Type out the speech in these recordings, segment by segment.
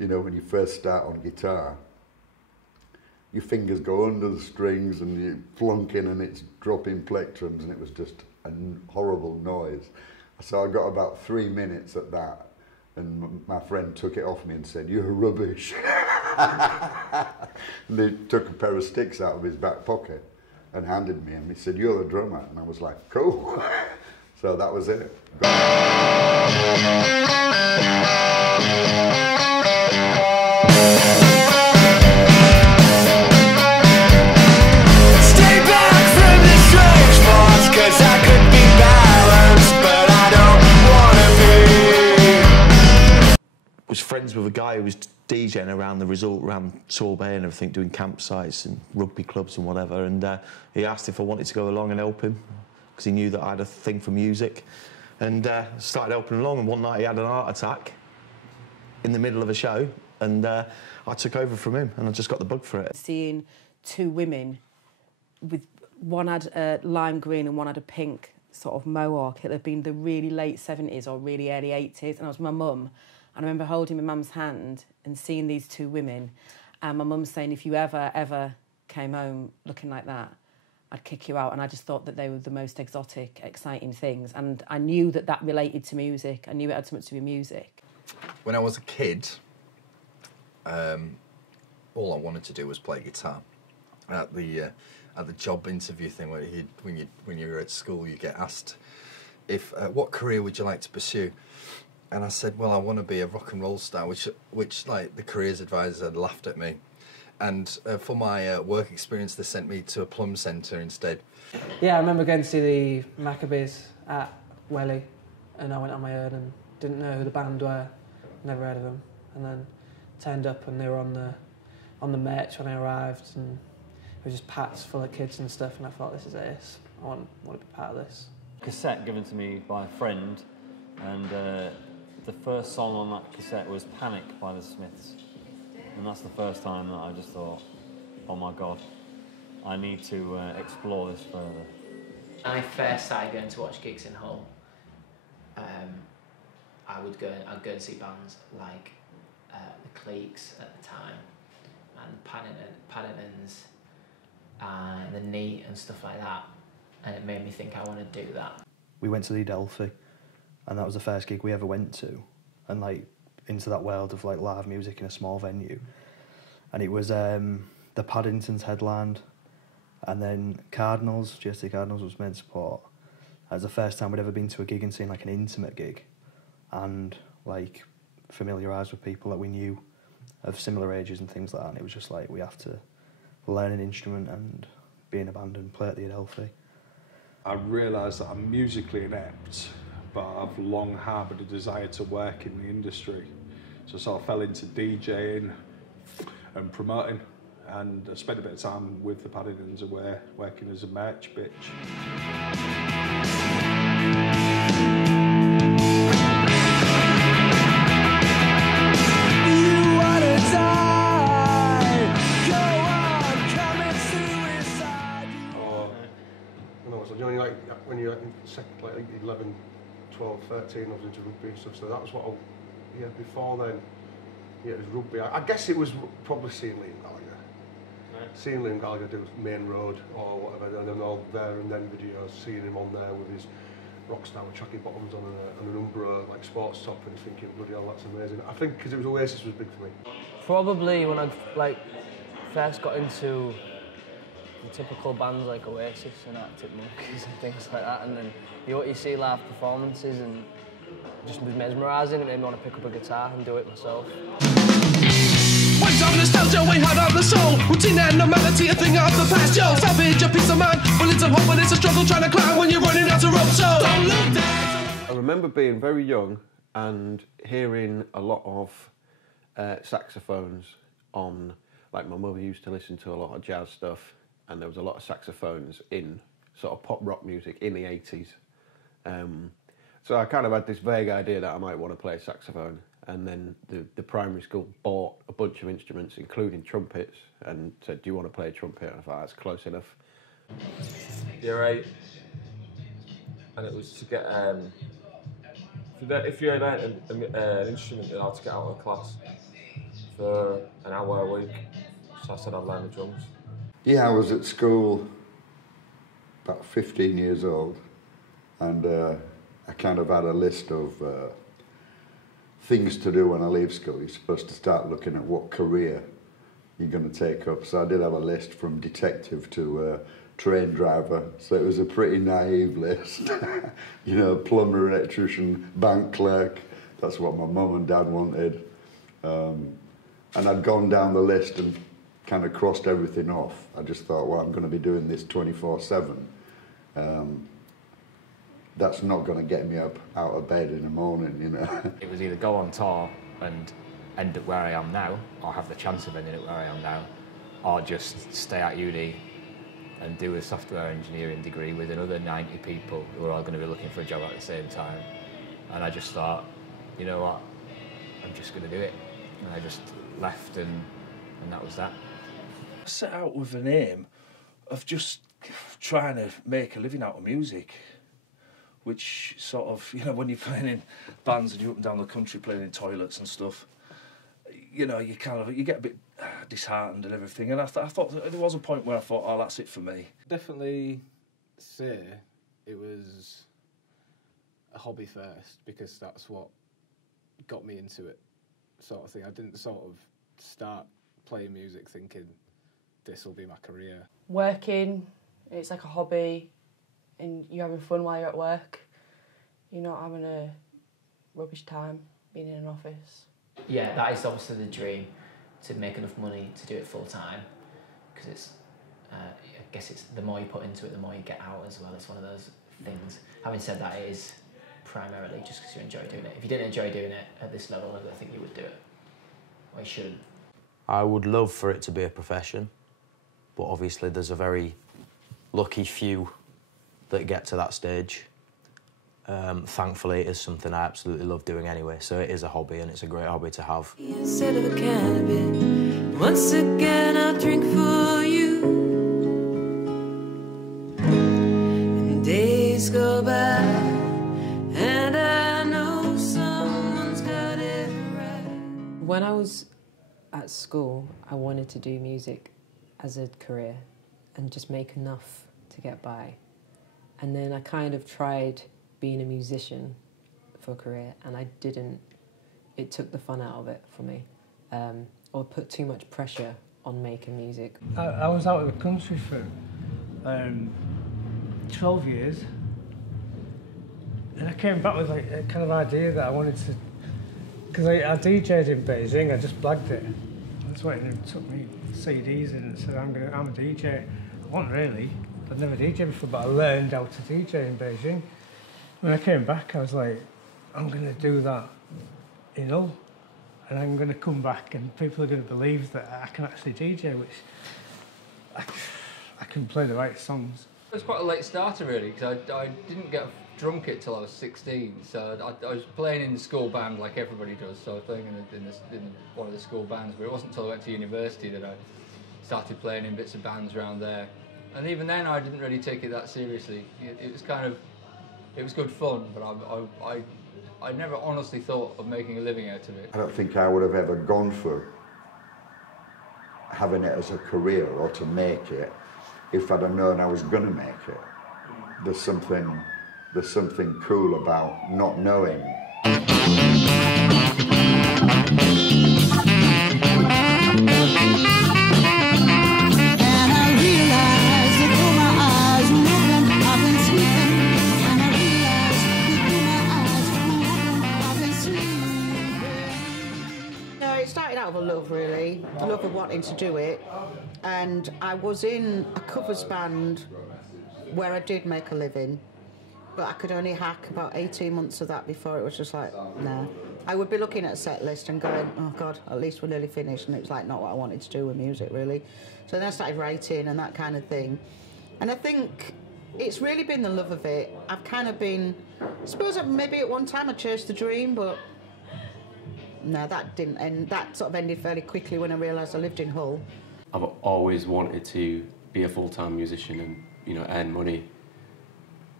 you know, when you first start on guitar, your fingers go under the strings and you plunk in and it's dropping plectrums, and it was just a horrible noise. So I got about 3 minutes at that, and my friend took it off me and said, "You're rubbish." And he took a pair of sticks out of his back pocket and handed me, and he said, "You're the drummer." And I was like, "Cool." So that was it. Stay back from the strange parts, 'cause I could be balanced, but I don't wanna be. Was friends with a guy who was DJing around the resort, around Sorbet and everything, doing campsites and rugby clubs and whatever, and he asked if I wanted to go along and help him, because he knew that I had a thing for music, and started helping along, and one night he had an heart attack in the middle of a show, and I took over from him, and I just got the bug for it. Seeing two women, with one had a lime green and one had a pink sort of mohawk. It had been the really late 70s or really early 80s, and I was with my mum, and I remember holding my mum's hand and seeing these two women, and my mum saying, "If you ever came home looking like that, I'd kick you out." And I just thought that they were the most exotic, exciting things, and I knew that that related to music. I knew it had so much to do with music. When I was a kid, all I wanted to do was play guitar. At the job interview thing, where when you're at school, you get asked if what career would you like to pursue, and I said, well, I want to be a rock and roll star, which like the careers advisor had laughed at me, and for my work experience, they sent me to a plum centre instead. Yeah, I remember going to see the Maccabees at Welly, and I went on my own and didn't know who the band were, never heard of them, and then turned up and they were on the merch when I arrived, and it was just packs full of kids and stuff, and I thought, this is ace. I want to be part of this. Cassette given to me by a friend, and the first song on that cassette was Panic by the Smiths, and that's the first time that I just thought, oh my God, I need to explore this further. When I first started going to watch gigs in Hull, I'd go and see bands like the Cliques at the time, and Paddingtons, and the Neat and stuff like that, and it made me think I want to do that. We went to the Adelphi, and that was the first gig we ever went to, and like into that world of like live music in a small venue. And it was the Paddingtons headlined, and then Cardinals, GST Cardinals was main support. That was the first time we'd ever been to a gig and seen like an intimate gig, and like familiarised with people that we knew of similar ages and things like that. And it was just like, we have to learn an instrument and be in a band and play at the Adelphi. I realised that I'm musically inept, but I've long harboured a desire to work in the industry. So I sort of fell into DJing and promoting, and I spent a bit of time with the Paddingtons away, working as a merch bitch. When you're like 11, 12, 13, I was into rugby and stuff, so that was what before then, it was rugby. I guess it was probably seeing Liam Gallagher. Right. Seeing Liam Gallagher do Main Road or whatever, and then all there and then videos, seeing him on there with his Rockstar with tracky bottoms on and an Humber like sports top, and thinking, bloody hell, that's amazing. I think because it was Oasis was big for me. Probably when I first got into the typical bands like Oasis and Arctic Monkeys and things like that, and then you see live performances and just was mesmerising. It made me want to pick up a guitar and do it myself. Once of nostalgia, we had of the soul. Routine and normality, a thing of the past. Yo, savage, a peace of mind. Bullets of hope, but it's a struggle trying to climb when you're running out of rope. So don't look down. I remember being very young and hearing a lot of saxophones on. Like my mother used to listen to a lot of jazz stuff, and there was a lot of saxophones in sort of pop rock music in the 80s. So I kind of had this vague idea that I might want to play saxophone, and then the primary school bought a bunch of instruments, including trumpets, and said, do you want to play a trumpet? And I thought, that's close enough. Year 8, and it was to get, if you had an instrument, you're allowed to get out of the class. for an hour a week. So I said I'd learn the drums. Yeah, I was at school about 15 years old, and I kind of had a list of things to do when I leave school. You're supposed to start looking at what career you're going to take up. So I did have a list from detective to train driver, so it was a pretty naive list. You know, plumber, electrician, bank clerk, that's what my mum and dad wanted. And I'd gone down the list and kind of crossed everything off. I just thought, well, I'm going to be doing this 24/7. That's not going to get me up out of bed in the morning, you know. It was either go on tour and end up where I am now, or have the chance of ending up where I am now, or just stay at uni and do a software engineering degree with another 90 people who are all going to be looking for a job at the same time. And I just thought, you know what, I'm just going to do it. And I just left, and that was that. I set out with an aim of just trying to make a living out of music, which sort of, you know, when you're playing in bands and you're up and down the country playing in toilets and stuff, you know, you get a bit disheartened and everything. And I thought there was a point where I thought, oh, that's it for me. Definitely say it was a hobby first, because that's what got me into it, sort of thing. I didn't sort of start playing music thinking this will be my career. Working, it's like a hobby, and you're having fun while you're at work. You're not having a rubbish time being in an office. Yeah, that is obviously the dream, to make enough money to do it full time, because it's, I guess it's the more you put into it, the more you get out as well. It's one of those things. Having said that, it is primarily just because you enjoy doing it. If you didn't enjoy doing it at this level, I don't think you would do it, or you shouldn't. I would love for it to be a profession, but obviously there's a very lucky few that get to that stage. Thankfully, it is something I absolutely love doing anyway, so it is a hobby, and it's a great hobby to have. Instead of a cannabis, once again I'll drink for you. And days go by, and I know someone's got it right. When I was at school, I wanted to do music as a career and just make enough to get by. And then I kind of tried being a musician for a career, and I didn't. It took the fun out of it for me, or put too much pressure on making music. I was out of the country for 12 years, and I came back with like a kind of idea that I wanted to, because I DJ'd in Beijing. I just blagged it. That's why it took me CDs in and said I'm a DJ. I wasn't really. I'd never DJed before, but I learned how to DJ in Beijing. When I came back, I was like, I'm going to do that in Hull, and I'm going to come back and people are going to believe that I can actually DJ, which I can play the right songs. It was quite a late starter, really, because I didn't get a drum kit till I was 16, so I was playing in the school band like everybody does, sort of thing, in one of the school bands, but it wasn't until I went to university that I started playing in bits of bands around there. And even then, I didn't really take it that seriously. It was kind of, it was good fun, but I never honestly thought of making a living out of it. I don't think I would have ever gone for having it as a career or to make it if I'd have known I was going to make it. There's something cool about not knowing. Of a love, really, a love of wanting to do it, and I was in a covers band where I did make a living, but I could only hack about 18 months of that before it was just like, no. I would be looking at a set list and going, oh God, at least we're nearly finished, and it was like not what I wanted to do with music, really. So then I started writing and that kind of thing, and I think it's really been the love of it. I've kind of been, I suppose maybe at one time I chased the dream, but no, that didn't end. That sort of ended fairly quickly when I realised I lived in Hull. I've always wanted to be a full-time musician and, you know, earn money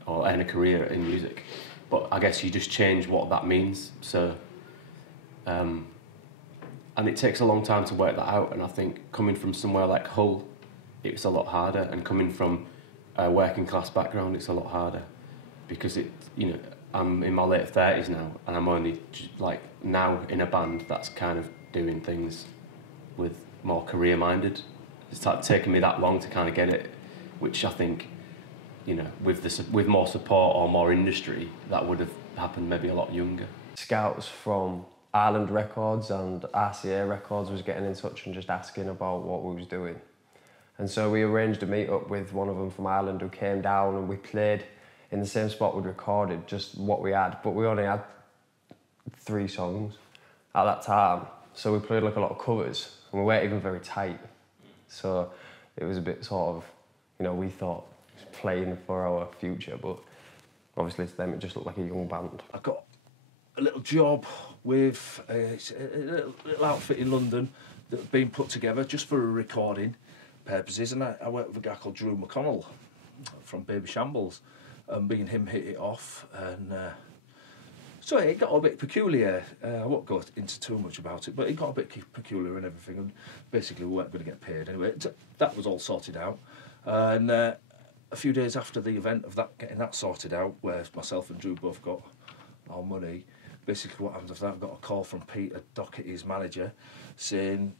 or earn a career in music. But I guess you just change what that means. So and it takes a long time to work that out. And I think coming from somewhere like Hull, it's a lot harder, and coming from a working class background, it's a lot harder, because I'm in my late 30s now, and I'm only like now in a band that's kind of doing things with more career minded. It's taken me that long to kind of get it, which I think, with more support or more industry, that would have happened maybe a lot younger. Scouts from Ireland Records and RCA Records was getting in touch and just asking about what we was doing. And so we arranged a meet-up with one of them from Ireland who came down, and we played in the same spot we'd recorded, just what we had, but we only had 3 songs at that time. So we played like a lot of covers, and we weren't even very tight. So it was a bit sort of, we thought it was playing for our future, but obviously to them it just looked like a young band. I got a little job with a little outfit in London that had been put together just for recording purposes, and I worked with a guy called Drew McConnell from Baby Shambles, and me and him hit it off, and so it got a bit peculiar. I won't go into too much about it, but it got a bit peculiar and everything, and basically we weren't going to get paid anyway. That was all sorted out, and a few days after the event of getting that sorted out, where myself and Drew both got our money, basically what happened after that, I got a call from Peter Doherty's manager saying,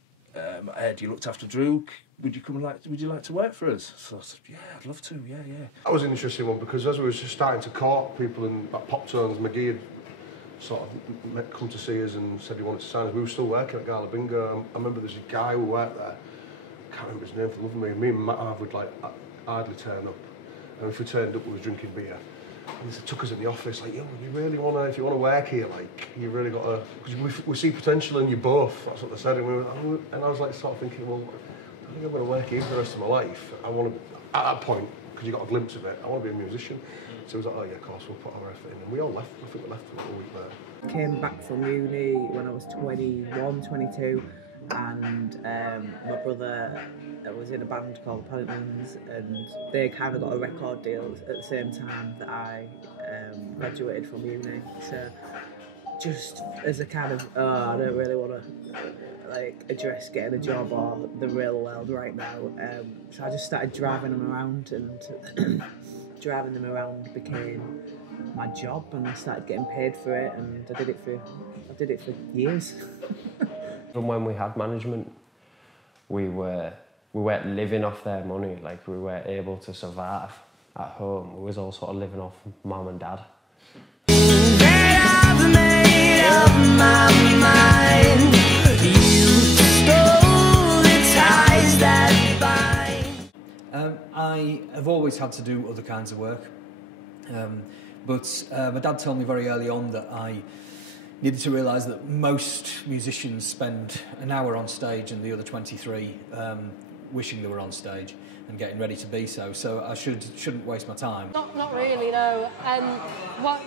Ed, you looked after Drew, would you like to work for us? So I said, yeah, I'd love to, yeah. That was an interesting one, because as we were just starting to court people in Pop Tones, McGee had sort of come to see us and said he wanted to sign us. We were still working at Gala Bingo. I remember there's a guy who worked there, I can't remember his name for the love of me. Me and Matt would hardly turn up, and if we turned up we was drinking beer. And they took us in the office, like, yo, you really want to, if you want to work here, like, you really got to, because we see potential in you both, that's what they said. And I was like, sort of thinking, well, I think I'm going to work here for the rest of my life. I want to, at that point, because you got a glimpse of it, I want to be a musician. So he was like, oh yeah, of course, we'll put our effort in. And we all left, I think we left a week later. Came back from uni when I was 21, 22, and my brother was in a band called Paddingtons, and they kind of got a record deal at the same time that I graduated from uni. So just as a kind of, I don't really want to address getting a job or the real world right now. So I just started driving them around, and driving them around became my job, and I started getting paid for it, and I did it for years. From when we had management, we weren't living off their money, like we weren't able to survive at home. We was all sort of living off mum and dad. I have always had to do other kinds of work, but my dad told me very early on that I needed to realise that most musicians spend an hour on stage and the other 23 wishing they were on stage and getting ready to be so. So I shouldn't waste my time. Not really, no. What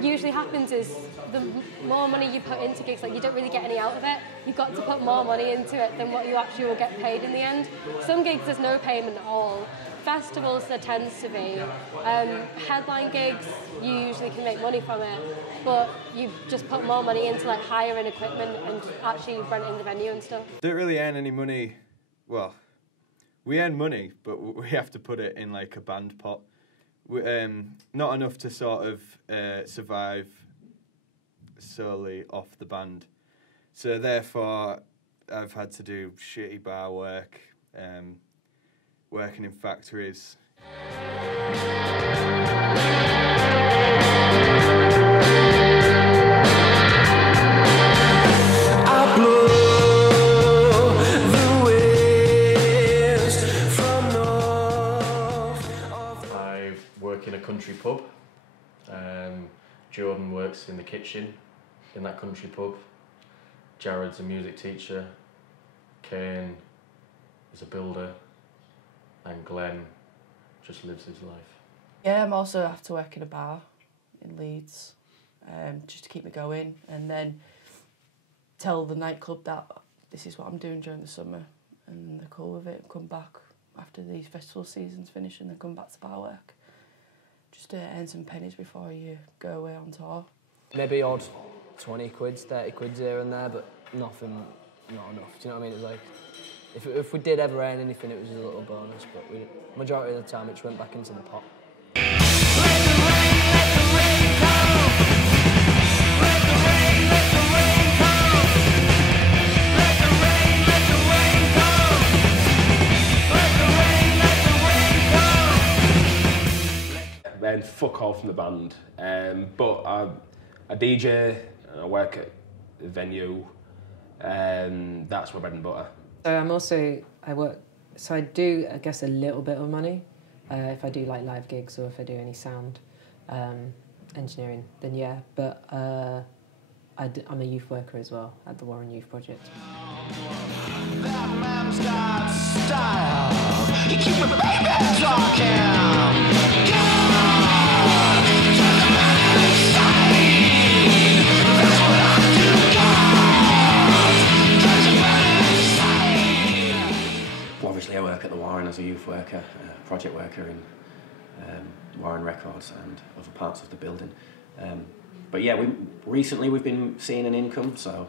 usually happens is the more money you put into gigs, you don't really get any out of it. You've got to put more money into it than what you actually will get paid in the end. Some gigs there's no payment at all. Festivals there tends to be. Headline gigs, you usually can make money from it, but you just put more money into hiring equipment and actually renting the venue and stuff. Don't really earn any money. Well, we earn money, but we have to put it in a band pot. Not enough to sort of survive solely off the band. So therefore, I've had to do shitty bar work, working in factories. I work in a country pub. Jordan works in the kitchen in that country pub. Jared's a music teacher. Kane is a builder. And Glenn just lives his life. Yeah, I'm also have to work in a bar in Leeds, just to keep me going, and then tell the nightclub that this is what I'm doing during the summer, and they're cool with it, and come back after these festival seasons finish and then come back to bar work. Just to earn some pennies before you go away on tour. Maybe odd 20 quid, 30 quid here and there, but nothing not enough. Do you know what I mean? It was like, if we did ever earn anything, it was a little bonus, but majority of the time it just went back into the pot. Then fuck all from the band. But I DJ, I work at a venue, that's my bread and butter. So I do, I guess, a little bit of money. If I do like live gigs or if I do any sound engineering, then yeah. But I'm a youth worker as well at the Warren Youth Project. That man's got style. You keep a baby talking. Obviously, I work at the Warren as a youth worker, project worker in Warren Records and other parts of the building. But yeah, recently we've been seeing an income. So,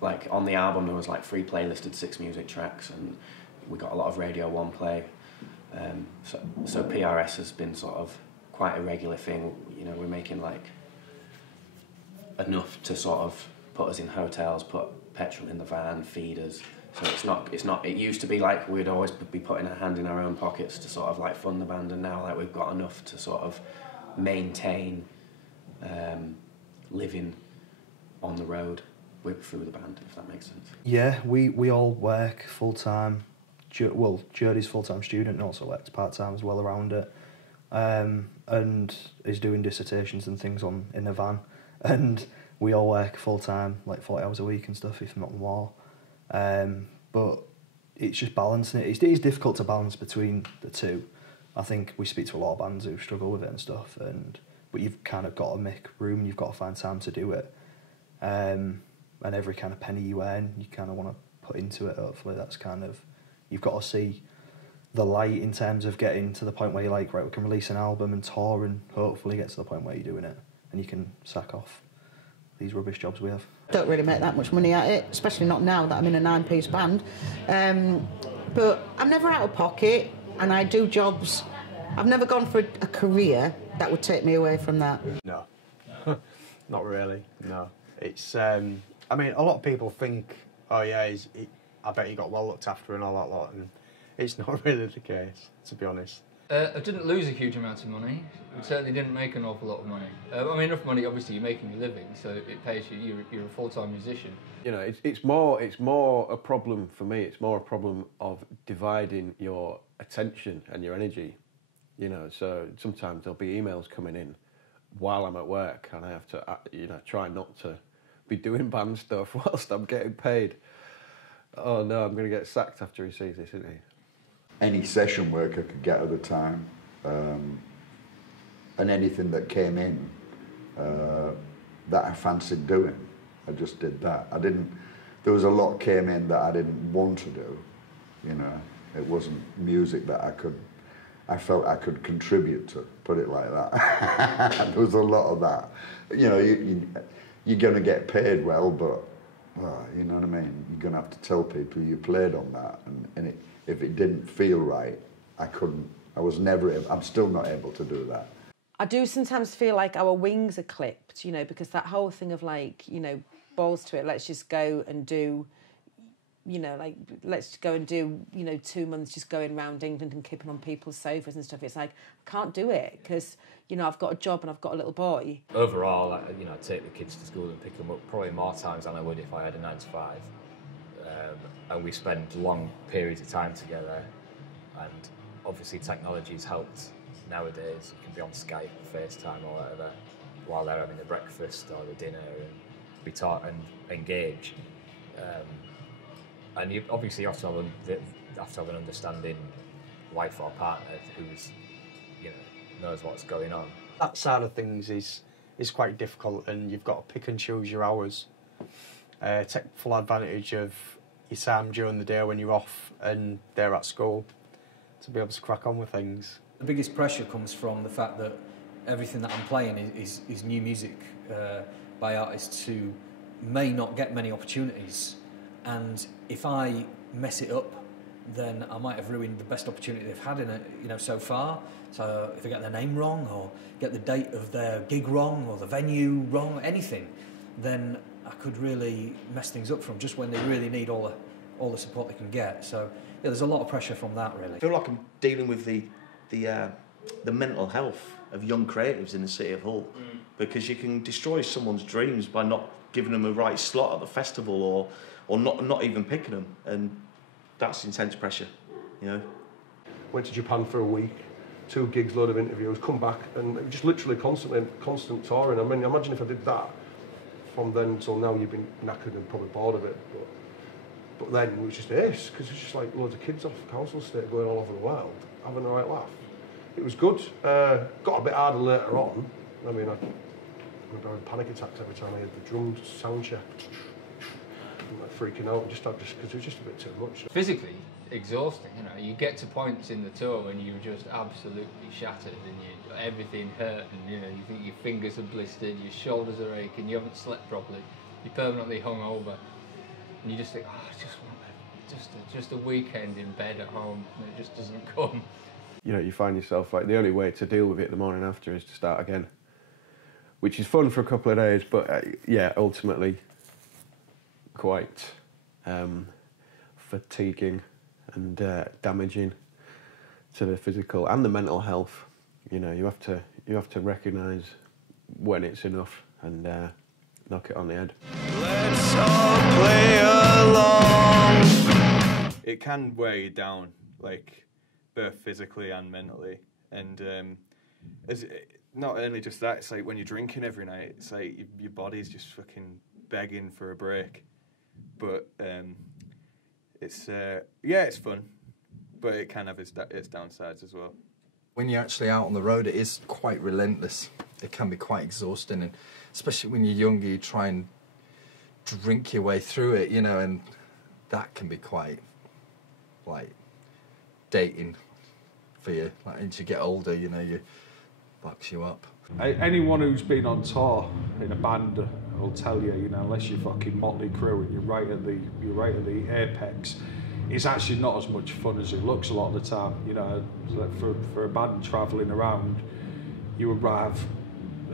like on the album, there was like 3 playlisted 6 music tracks, and we got a lot of Radio 1 play. So PRS has been sort of quite a regular thing. You know, we're making like enough to sort of put us in hotels, put petrol in the van, feed us. So it's not. It used to be like we'd always be putting a hand in our own pockets to sort of like fund the band, and now like we've got enough to sort of maintain living on the road through the band, if that makes sense. Yeah, we all work full time. Well, Jodie's full-time student and also works part-time as well around it, and is doing dissertations and things in the van, and we all work full-time, like 40 hours a week and stuff, if not more. But it's just balancing it. It is difficult to balance between the two. I think we speak to a lot of bands who struggle with it and stuff, but you've kind of got to make room, you've got to find time to do it. And every kind of penny you earn, you kind of want to put into it, hopefully. That's kind of, you've got to see the light in terms of getting to the point where you're like, right, we can release an album and tour and hopefully get to the point where you're doing it and you can sack off these rubbish jobs we have. Don't really make that much money at it, especially not now that I'm in a 9-piece band. But I'm never out of pocket, and I do jobs. I've never gone for a career that would take me away from that. No, not really, no. It's, I mean, a lot of people think, oh yeah, I bet he got well looked after and all that lot, and it's not really the case, to be honest. I didn't lose a huge amount of money. We certainly didn't make an awful lot of money. I mean, enough money, obviously, you're making a living, so it pays you. You're a full-time musician. You know, it's more a problem for me. It's more a problem of dividing your attention and your energy. You know, so sometimes there'll be emails coming in while I'm at work, and I have to, try not to be doing band stuff whilst I'm getting paid. Oh no, I'm going to get sacked after he sees this, isn't he? Any session work I could get at the time, and anything that came in that I fancied doing, I just did that. There was a lot came in that I didn't want to do, you know. It wasn't music that I felt I could contribute to, put it like that. There was a lot of that. You know, you're going to get paid well, but, you know what I mean? You're going to have to tell people you played on that, and if it didn't feel right, I'm still not able to do that. I do sometimes feel like our wings are clipped, you know, because that whole thing of like, you know, balls to it, let's just go and do, you know, like, let's go and do, you know, 2 months just going around England and keeping on people's sofas and stuff. It's like, I can't do it because, you know, I've got a job and I've got a little boy. Overall, I take the kids to school and pick them up probably more times than I would if I had a 9 to 5. And we spend long periods of time together, and obviously technology's helped nowadays. You can be on Skype, FaceTime or whatever while they're having the breakfast or the dinner and be taught and engage. And you obviously have to have an understanding wife or partner who's, you know, knows what's going on. That side of things is quite difficult, and you've got to pick and choose your hours. Take full advantage of your time during the day when you're off and they're at school to be able to crack on with things. The biggest pressure comes from the fact that everything that I'm playing is new music by artists who may not get many opportunities, and if I mess it up, then I might have ruined the best opportunity they've had in it, you know, so far. So if I get their name wrong, or get the date of their gig wrong, or the venue wrong, anything, then I could really mess things up from just when they really need all the support they can get. So yeah, there's a lot of pressure from that, really. I feel like I'm dealing with the mental health of young creatives in the city of Hull, because you can destroy someone's dreams by not giving them a right slot at the festival, or not even picking them, and that's intense pressure, you know. Went to Japan for a week, 2 gigs, load of interviews, come back, and just literally constant touring. I mean, imagine if I did that from then until now. You've been knackered and probably bored of it, but then it was just ace, because it's just like loads of kids off council estate going all over the world, having a right laugh. It was good. Got a bit harder later on. I mean, I remember having panic attacks every time I had the drum sound check. I'm like freaking out, just because it was just a bit too much. Physically exhausting, you know. You get to points in the tour when you're just absolutely shattered and everything hurt, and you know, you think your fingers are blistered, your shoulders are aching, you haven't slept properly, you're permanently hungover, and you just think, oh, I just want just a weekend in bed at home, and it just doesn't come. You know, you find yourself like the only way to deal with it the morning after is to start again, which is fun for a couple of days, but yeah, ultimately quite fatiguing and damaging to the physical and the mental health. You know, you have to recognise when it's enough and knock it on the head. Let's all play along. It can wear you down, like both physically and mentally, and not only just that, it's like when you're drinking every night, it's like your body's just fucking begging for a break. But it's fun, but it can have its downsides as well. When you're actually out on the road, it is quite relentless. It can be quite exhausting, and especially when you're younger, you try and drink your way through it, you know, and that can be quite like dating for you. Like as you get older, you know, you fucks you up. Anyone who's been on tour in a band will tell you, you know, unless you're fucking Motley Crue and you're right at the apex, it's actually not as much fun as it looks a lot of the time. You know, like for a band travelling around, you would have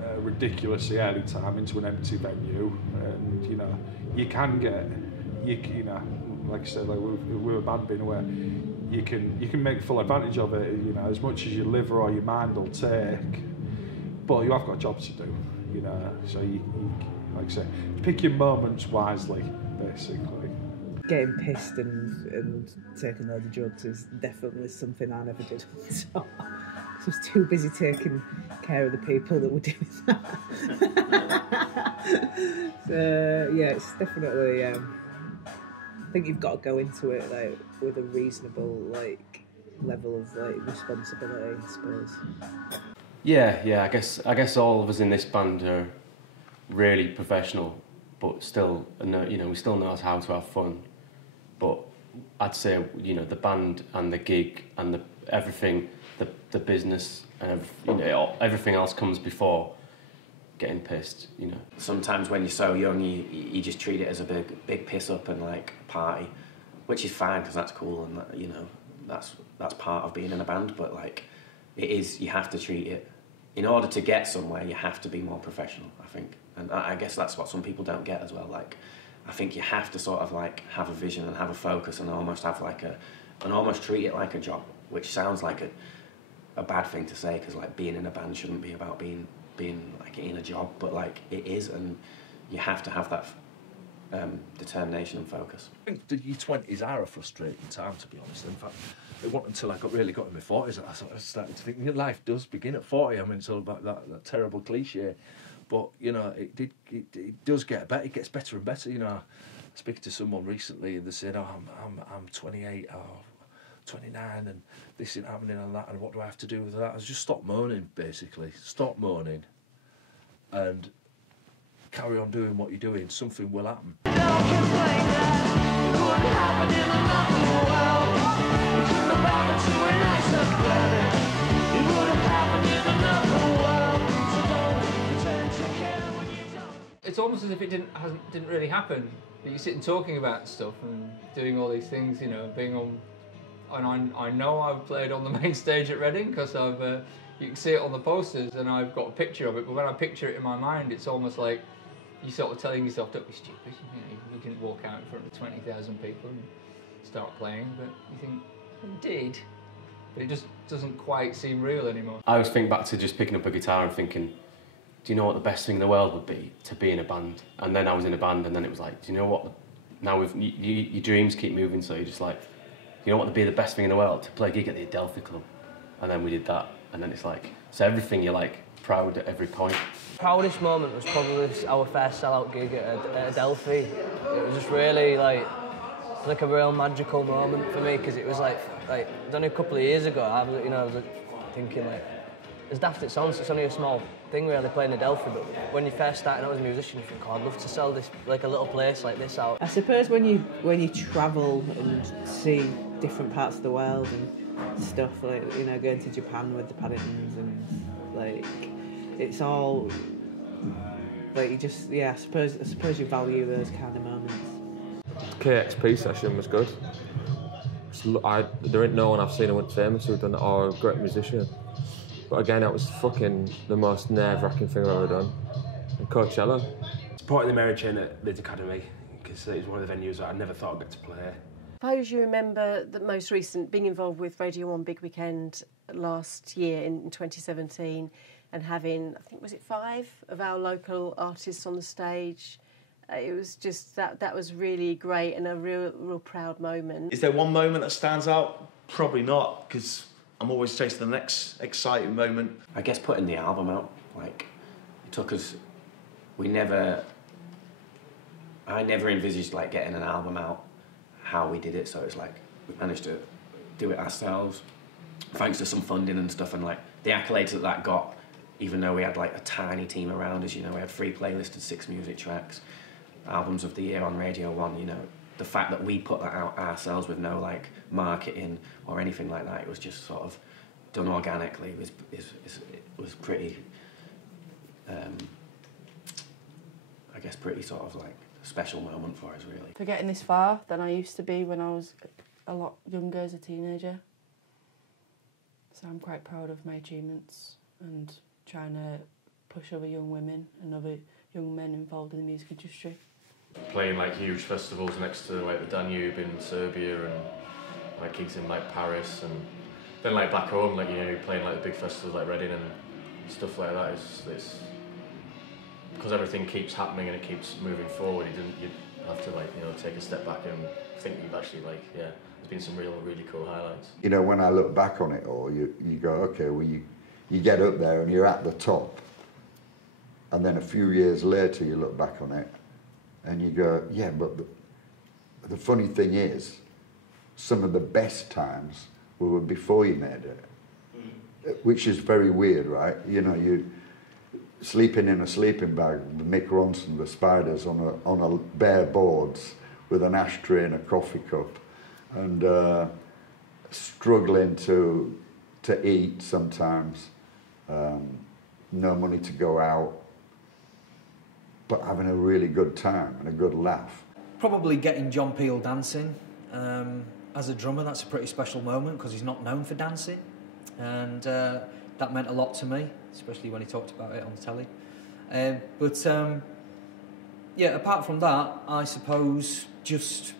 a ridiculously early time into an empty venue, and you know, you can get, you know, like I said, like with a band being aware, you can make full advantage of it. You know, as much as your liver or your mind will take, but you have got jobs to do. You know, so you like I say, pick your moments wisely, basically. Getting pissed and taking loads of drugs is definitely something I never did. So I was too busy taking care of the people that were doing that. So yeah, it's definitely. I think you've got to go into it like with a reasonable like level of like responsibility, I suppose. Yeah. I guess all of us in this band are really professional, but still, you know, we still know how to have fun. But I'd say, you know, the band and the gig and everything, the business and you know, everything else comes before getting pissed. You know. Sometimes when you're so young, you just treat it as a big piss up and like party, which is fine because that's cool and that, you know, that's part of being in a band. But like, it is, you have to treat it. In order to get somewhere, you have to be more professional, I think. And I guess that's what some people don't get as well. Like, I think you have to sort of like have a vision and have a focus and almost have like and almost treat it like a job, which sounds like a bad thing to say because like being in a band shouldn't be about being like in a job, but like it is, and you have to have that determination and focus. I think the your 20s are a frustrating time, to be honest. In fact, it wasn't until I really got in my 40s that I sort of started to think your life does begin at 40. I mean, it's all about that terrible cliche. But, you know, it does get better. It gets better and better, you know. I was speaking to someone recently and they said, oh, I'm 28 or 29 and this isn't happening and that, and what do I have to do with that? I was just stop moaning, basically. Stop moaning and carry on doing what you're doing. Something will happen. it's almost as if it didn't really happen. You're sitting talking about stuff and doing all these things, you know, being on. And I know I've played on the main stage at Reading because you can see it on the posters and I've got a picture of it. But when I picture it in my mind, it's almost like you're sort of telling yourself, "Don't be stupid." You know, you didn't walk out in front of 20,000 people and start playing, but you think you did. But it just doesn't quite seem real anymore. I always think back to just picking up a guitar and thinking, do you know what the best thing in the world would be? To be in a band. And then I was in a band and then it was like, do you know what? Now your dreams keep moving, so you're just like, you know what would be the best thing in the world? To play a gig at the Adelphi Club. And then we did that. And then it's like, so everything you're like proud at every point. Proudest moment was probably our first sellout gig at Adelphi. It was just really like a real magical moment for me because it was like done a couple of years ago. I was thinking like, as daft as it sounds, it's only a small thing really playing Adelphi, but when you're first starting out as a musician, you think, oh, I'd love to sell this like a little place like this out. I suppose when you travel and see different parts of the world and stuff, like, you know, going to Japan with the Paddingtons and like it's all like you just I suppose you value those kind of moments. KXP session was good. There ain't no one I've seen who went famous who'd done it or a great musician. But again, it was fucking the most nerve-wracking thing I've ever done. And Coachella. Supporting the Mary Chain at Leeds Academy because it was one of the venues that I never thought I'd get to play. I suppose you remember the most recent being involved with Radio 1 Big Weekend last year in 2017 and having, I think, was it 5 of our local artists on the stage. It was just, that was really great and a real proud moment. Is there one moment that stands out? Probably not, because I'm always chasing the next exciting moment. I guess putting the album out, like, it took us, I never envisaged like getting an album out how we did it, so it's like we managed to do it ourselves thanks to some funding and stuff, and like the accolades that got, even though we had like a tiny team around us, you know, we had 3 playlisted 6 music tracks, albums of the year on Radio 1, you know, the fact that we put that out ourselves with no like marketing or anything like that, it was just sort of done organically, it was pretty I guess pretty sort of like a special moment for us really. For getting this far than I used to be when I was a lot younger as a teenager. So I'm quite proud of my achievements and trying to push other young women and other young men involved in the music industry. Playing like huge festivals next to like the Danube in Serbia and like gigs in like Paris, and then like back home, like, you know, playing like the big festivals like Reading and stuff like that. It's because everything keeps happening and it keeps moving forward. You have to like, you know, take a step back and think you've actually like, yeah, there's been some really cool highlights. You know, when I look back on it all, you go, okay, well you get up there and you're at the top, and then a few years later you look back on it and you go, yeah, but the funny thing is, some of the best times were before you made it, which is very weird, right? You know, you sleeping in a sleeping bag with Mick Ronson, the Spiders, on a bare boards with an ashtray and a coffee cup, and struggling to eat sometimes, no money to go out, but having a really good time and a good laugh. Probably getting John Peel dancing. As a drummer, that's a pretty special moment because he's not known for dancing, and that meant a lot to me, especially when he talked about it on the telly. Yeah, apart from that, I suppose just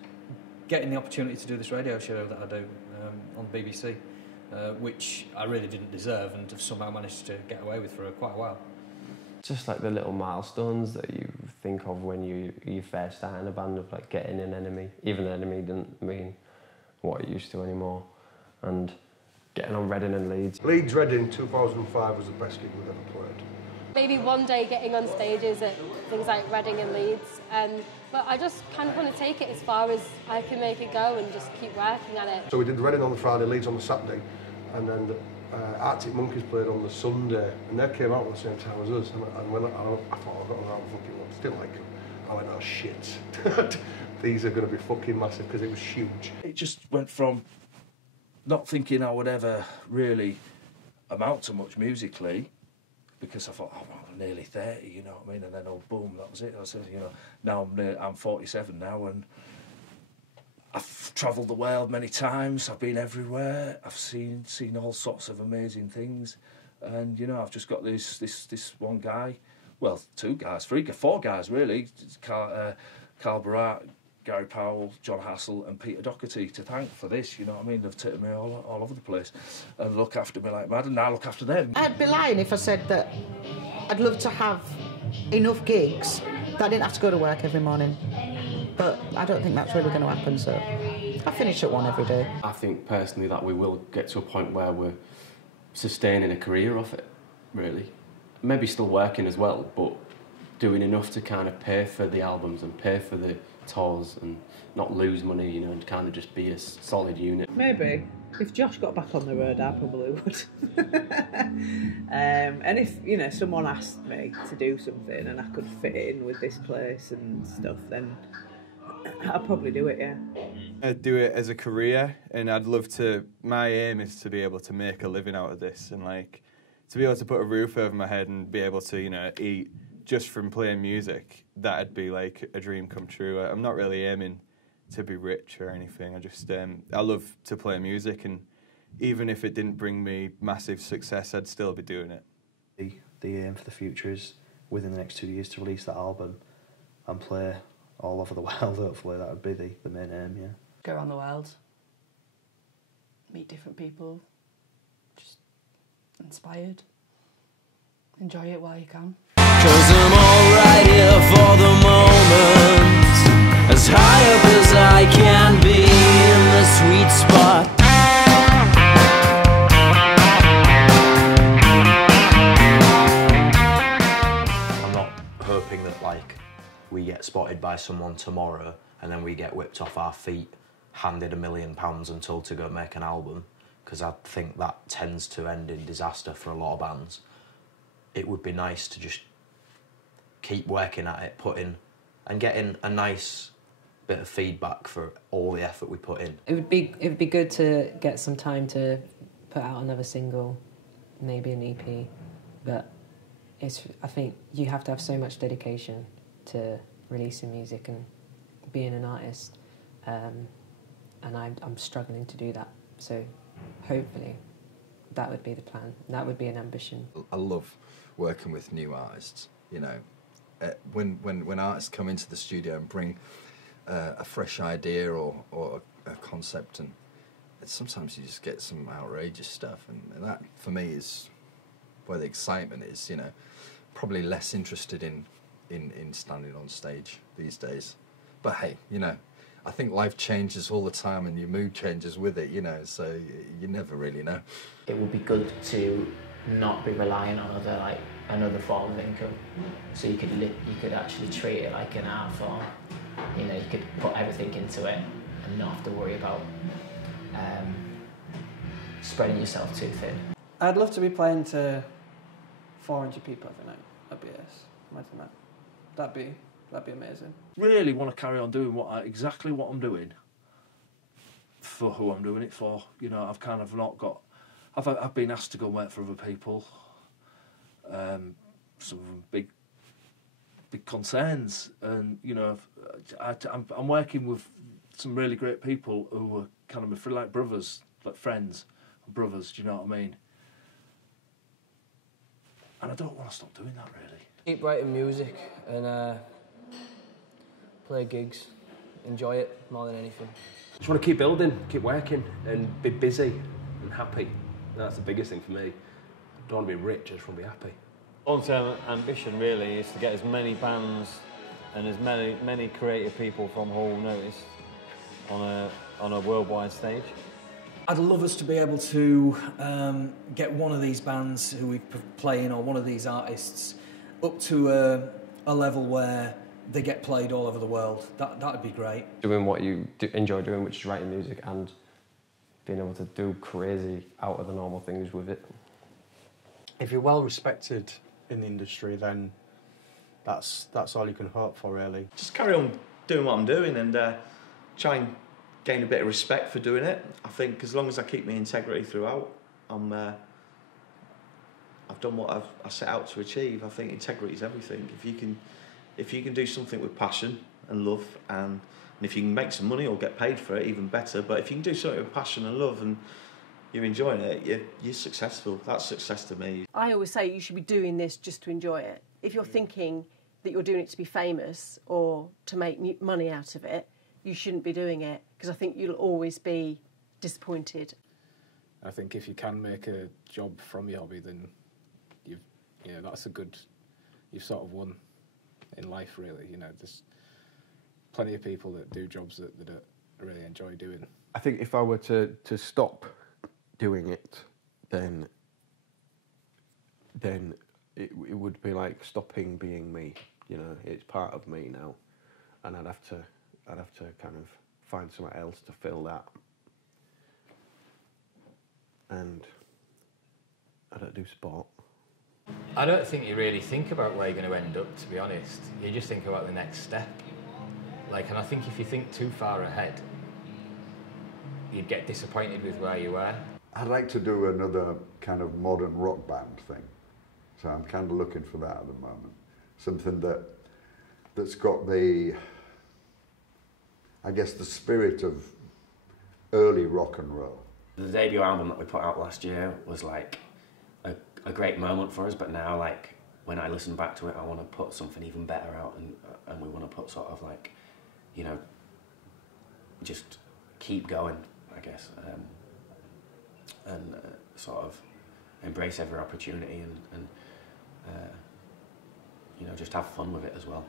getting the opportunity to do this radio show that I do on BBC, which I really didn't deserve and have somehow managed to get away with for quite a while. Just like the little milestones that you think of when you first start in a band, of like getting an enemy. Even an enemy doesn't mean what it used to anymore. And getting on Reading and Leeds. Leeds Reading 2005 was the best gig we've ever played. Maybe one day getting on stages at things like Reading and Leeds, but I just kind of want to take it as far as I can make it go and just keep working at it. So we did Reading on the Friday, Leeds on the Saturday, and then the Arctic Monkeys played on the Sunday, and they came out at the same time as us, and when I thought I've got around fucking one, still like them. I went, oh shit, these are going to be fucking massive, because it was huge. It just went from not thinking I would ever really amount to much musically, because I thought, oh, well, I'm nearly 30, you know what I mean? And then, oh, boom, that was it. I said, you know, now I'm 47 now, and I've travelled the world many times. I've been everywhere. I've seen all sorts of amazing things, and you know, I've just got this one guy, well, two guys, four guys really, Carl Barat, Gary Powell, John Hassel and Peter Doherty to thank for this, you know what I mean? They've taken me all over the place and look after me like mad, and now I look after them. I'd be lying if I said that I'd love to have enough gigs that I didn't have to go to work every morning. But I don't think that's really going to happen, so I finish at 1 every day. I think personally that we will get to a point where we're sustaining a career off it, really. Maybe still working as well, but doing enough to kind of pay for the albums and pay for the tours and not lose money, you know, and kind of just be a solid unit. Maybe. If Josh got back on the road, I probably would. And if, you know, someone asked me to do something and I could fit it in with this place and stuff, then I'd probably do it, yeah. I'd do it as a career, and I'd love to, my aim is to be able to make a living out of this, and like, to be able to put a roof over my head and be able to, you know, eat just from playing music. That'd be like a dream come true. I'm not really aiming to be rich or anything. I just, I love to play music, and even if it didn't bring me massive success, I'd still be doing it. The aim for the future is within the next 2 years to release that album and play all over the world, hopefully. That would be the main aim, yeah. Go around the world, meet different people, just inspired. Enjoy it while you can. 'Cause I'm all right here for the moment, as high up as I can be in the sweet spot. I'm not hoping that, like, we get spotted by someone tomorrow and then we get whipped off our feet, handed £1 million and told to go make an album, because I think that tends to end in disaster for a lot of bands. It would be nice to just keep working at it, putting and getting a nice bit of feedback for all the effort we put in. It would be good to get some time to put out another single, maybe an EP, but I think you have to have so much dedication to releasing music and being an artist, and I'm struggling to do that. So hopefully that would be the plan. That would be an ambition. I love working with new artists. You know, when artists come into the studio and bring a fresh idea or a concept, and sometimes you just get some outrageous stuff, and that for me is where the excitement is. You know, probably less interested in standing on stage these days, but hey, you know, I think life changes all the time and your mood changes with it, you know, so you never really know. It would be good to not be relying on another form of income, so you could actually treat it like an art form. You know, you could put everything into it and not have to worry about spreading yourself too thin. I'd love to be playing to 400 people every night. That'd be yes. Imagine that. That'd be amazing. Really want to carry on doing exactly what I'm doing for who I'm doing it for. You know, I've kind of not got. I've been asked to go and work for other people. Some of them big concerns, and you know, I'm working with some really great people who are kind of like brothers, like friends, and brothers. Do you know what I mean? And I don't want to stop doing that, really. Keep writing music and play gigs. Enjoy it more than anything. Just want to keep building, keep working, and be busy and happy. That's the biggest thing for me. I don't want to be rich, I just want to be happy. Long-term ambition really is to get as many bands and as many creative people from Hull noticed on a worldwide stage. I'd love us to be able to get one of these bands who we play in, or one of these artists, up to a level where they get played all over the world. That'd be great. Doing what you enjoy doing, which is writing music, and being able to do crazy, out of the normal things with it. If you're well respected in the industry, then that's all you can hope for, really. Just carry on doing what I'm doing and try and gain a bit of respect for doing it. I think as long as I keep my integrity throughout, I'm I've done what I set out to achieve. I think integrity is everything. If you can do something with passion and love, and if you can make some money or get paid for it, even better. But if you can do something with passion and love and you're enjoying it, you're successful. That's success to me. I always say you should be doing this just to enjoy it. If you're thinking that you're doing it to be famous or to make money out of it, you shouldn't be doing it, because I think you'll always be disappointed. I think if you can make a job from your hobby, then that's you've sort of won in life, really. You know, there's plenty of people that do jobs that they don't really enjoy doing. I think if I were to stop doing it, then it would be like stopping being me. You know, it's part of me now, and I'd have to kind of find something else to fill that. And I don't do sport. I don't think you really think about where you're going to end up, to be honest. You just think about the next step. And I think if you think too far ahead, you'd get disappointed with where you were. I'd like to do another kind of modern rock band thing. So I'm kind of looking for that at the moment. Something that's got the spirit of early rock and roll. The debut album that we put out last year was like a great moment for us, but now when I listen back to it, I want to put something even better out, and we want to put sort of just keep going, I guess, and sort of embrace every opportunity and just have fun with it as well.